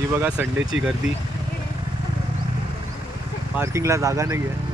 ही बघा संडेची गर्दी, पार्किंगला जागा नाही आहे.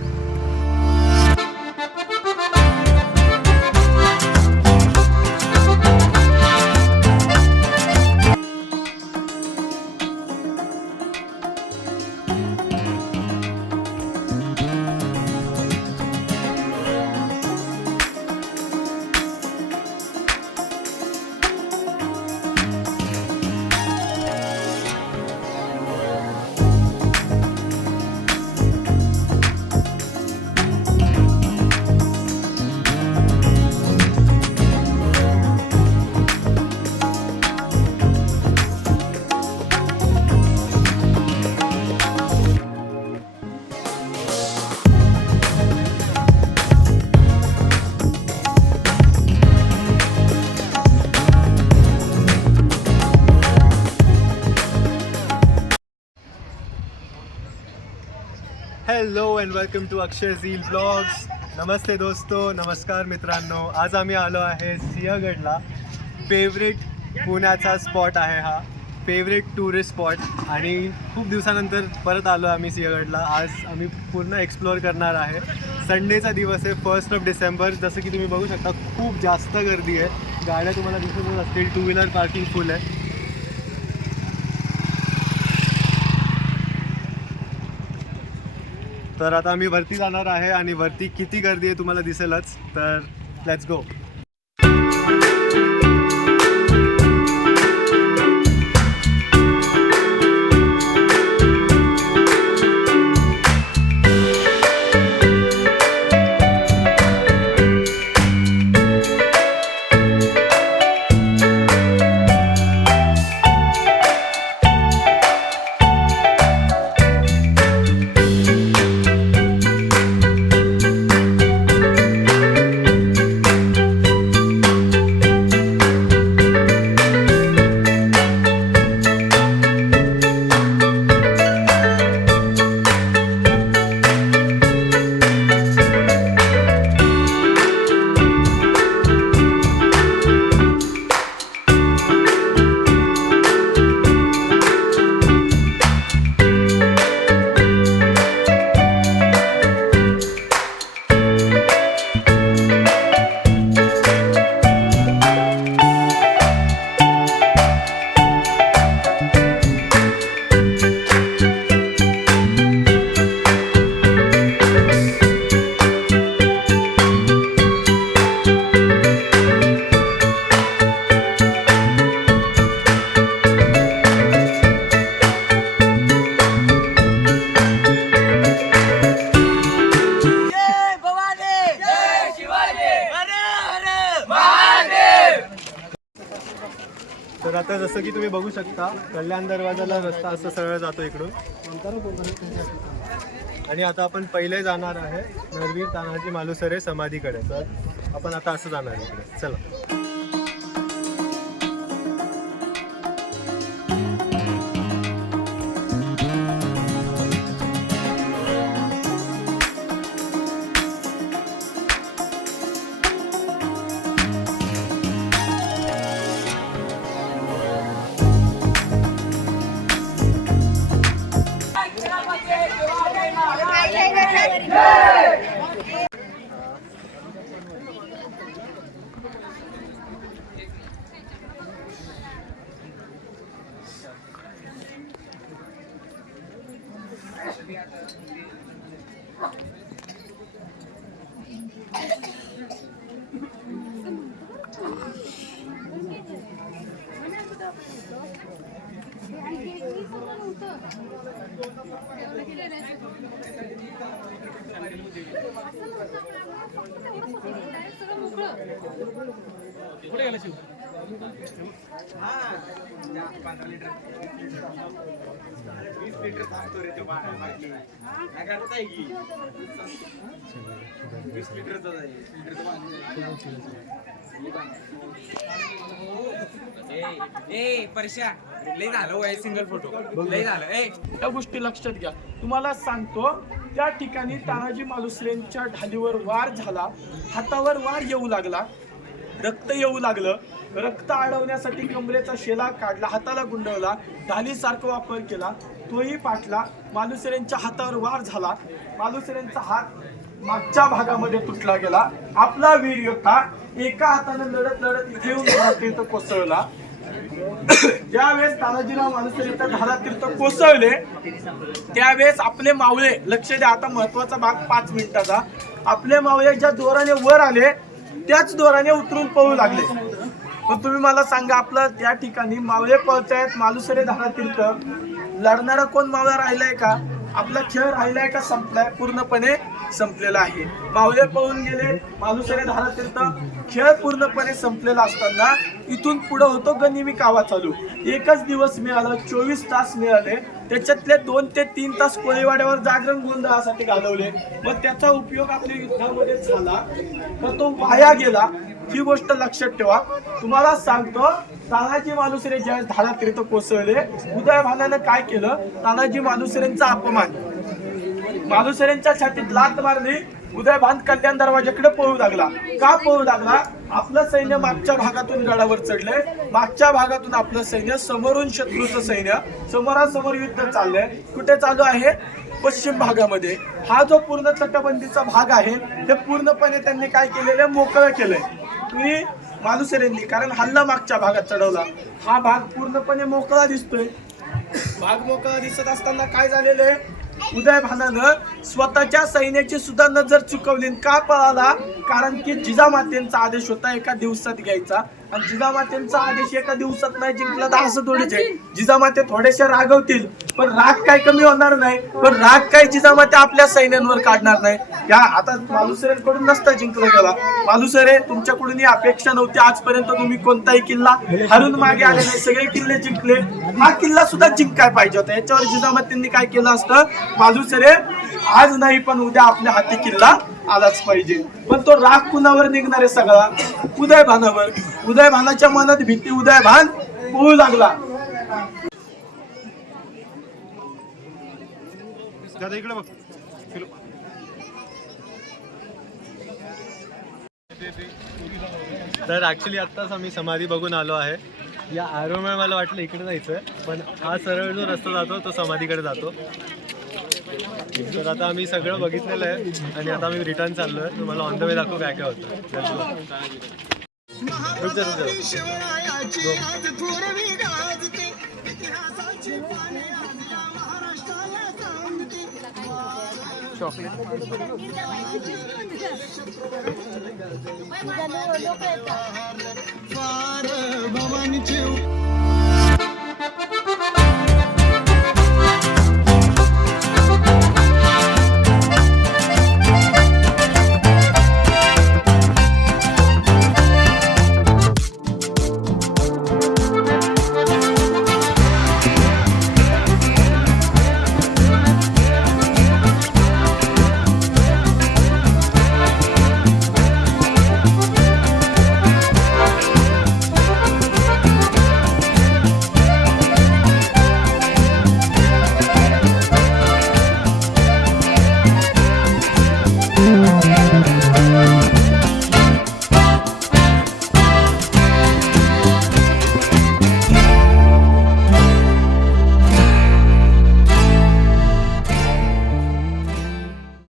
हॅलो अँड वेलकम टू अक्षय झील ब्लॉग्स. नमस्ते दोस्तो, नमस्कार मित्रांनो. आज आम्ही आलो आहे सिंहगडला. फेवरेट पुण्याचा स्पॉट आहे हा, फेवरेट टुरिस्ट स्पॉट. आणि खूप दिवसानंतर परत आलो आम्ही सिंहगडला. आज आम्ही पूर्ण एक्सप्लोअर करणार आहे. संडेचा दिवस आहे, 1 डिसेंबर. जसं की तुम्ही बघू शकता खूप जास्त गर्दी आहे. गाड्या तुम्हाला दिसतच असतील, 2 व्हीलर पार्किंग फुल आहे. तर आता आम्ही वरती जाणार आहे आणि वरती किती गर्दी आहे तुम्हाला दिसेलच. तर लेट्स गो. तर आता जसं की तुम्ही बघू शकता, कल्याण दरवाजाला रस्ता असं सरळ जातो इकडून. आणि आता आपण पहिले जाणार आहे नरवीर तानाजी मालुसरे समाधीकडे. तर आपण आता असं जाणार आहे इकडे. चला. कुठे गेला शिव? 20 लिटर सांगतो रे तो बाकी काय करत आहे की 20 लिटरचा ए परश्या लय झालं वय सिंगल फोटो लय झालं. या गोष्टी लक्षात घ्या. तुम्हाला सांगतो, त्या ठिकाणी तानाजी मालुसरेंच्या ढालीवर वार झाला, हातावर वार येऊ लागला, रक्त येऊ लागलं. रक्त अडवण्यासाठी कमरेचा शेला काढला, हाताला गुंडवला, ढालीसारखा वापर केला, तोही पाटला. मालुसरेंच्या हातावर वार झाला. मालुसरेंचा हात मागच्या भागामध्ये तुटला गेला. आपला वीर योद्धा एका हाताने लढत लढत इथे येऊन तीर्थ कोसळला. ज्यावेळेस तानाजीराव मालुसरेंच्या धारा तीर्थ कोसळले त्यावेळेस आपले मावळे, लक्ष द्या आता महत्वाचा भाग 5 मिनिटाचा, आपले मावळे ज्या दोराने वर आले त्याच दोराने उतरून पळू लागले. पण तुम्ही मला सांगा, आपलं त्या ठिकाणी मावळे पळतायत, मालुसरे धारा तीर्थ, लढणारा कोण मावळा राहिलाय का? आपला खेळ राहिलाय का संपलाय? पूर्णपणे संपलेला आहे. मावळे पळून गेले, मालुसरे धारा तीर्थ, खेळ पूर्णपणे संपलेला असताना इथून पुढे होतो गनिमी कावा चालू. एकच दिवस मिळाला, 24 तास मिळाले, त्याच्यातले 2 ते 3 तास कोळीवाड्यावर जागरण गोंधळासाठी घालवले. मग त्याचा उपयोग आपल्या युद्धामध्ये झाला तर तो वाया गेला. ही गोष्ट लक्षात ठेवा. तुम्हाला सांगतो, तानाजी मालुसरे ज्यावेळेस धारा तीर्थ कोसळले, उदयभानानं काय केलं? तानाजी मालुसरेंचा अपमान, मालुसरेंच्या छातीत लात मारली. उदयभान कल्याण दरवाजाकडे पळू लागला. का पळू लागला? आपलं सैन्य मागच्या भागातून गडावर चढलंय, मागच्या भागातून आपलं सैन्य, समोरून शत्रूचं सैन्य, समोरासमोर युद्ध चाललंय. कुठे चालू आहे? पश्चिम भागामध्ये. हा जो पूर्ण तटबंदीचा भाग आहे ते पूर्णपणे त्यांनी काय केलेलं? मोकळं केलंय. तुम्ही मालुसरेंनी, कारण हल्ला मागच्या भागात चढवला, हा भाग पूर्णपणे मोकळा दिसतोय. भाग मोकळा दिसत असताना काय झालेलं आहे? उदयभानानं स्वतःच्या सैन्याची सुद्धा नजर चुकवली. का पळाला? कारण की जिजामातेंचा आदेश होता एका दिवसात घ्यायचा, आणि जिजामातेंचा आदेश एका दिवसात नाही जिंकला तर असं थोडेच आहे. जिजामाते थोडेसे रागवतील, पण राग काय कमी होणार नाही, पण राग काय जिजामाते आपल्या सैन्यांवर काढणार नाही. या आता मालुसरेंकडून नसता जिंकलं गेला. मालुसरे, तुमच्याकडून ही अपेक्षा नव्हती. आजपर्यंत तुम्ही कोणताही किल्ला हरून मागे आले नाही, सगळे किल्ले जिंकले. हा किल्ला सुद्धा जिंकाय पाहिजे होता. याच्यावर जिजामातेंनी काय केलं असतं? मालुसरे, आज नाही पण उद्या आपल्या हाती किल्ला आलाच पाहिजे. पण तो राग कुणावर निघणार आहे? सगळा उदयभानावर. उदयभानाच्या मनात भीती, उदयभान पळू लागला. इकडे बघ. तर ऍक्च्युली आत्ताच आम्ही समाधी बघून आलो आहे. या आरोमुळे मला वाटलं इकडे जायचंय, पण हा सरळ जो रस्ता जातो तो समाधीकडे जातो. तर आता आम्ही सगळं बघितलेलं आहे आणि आता आम्ही रिटर्न चाललोय. तुम्हाला ऑन द वे दाखवू काय काय होतं. चॉकलेट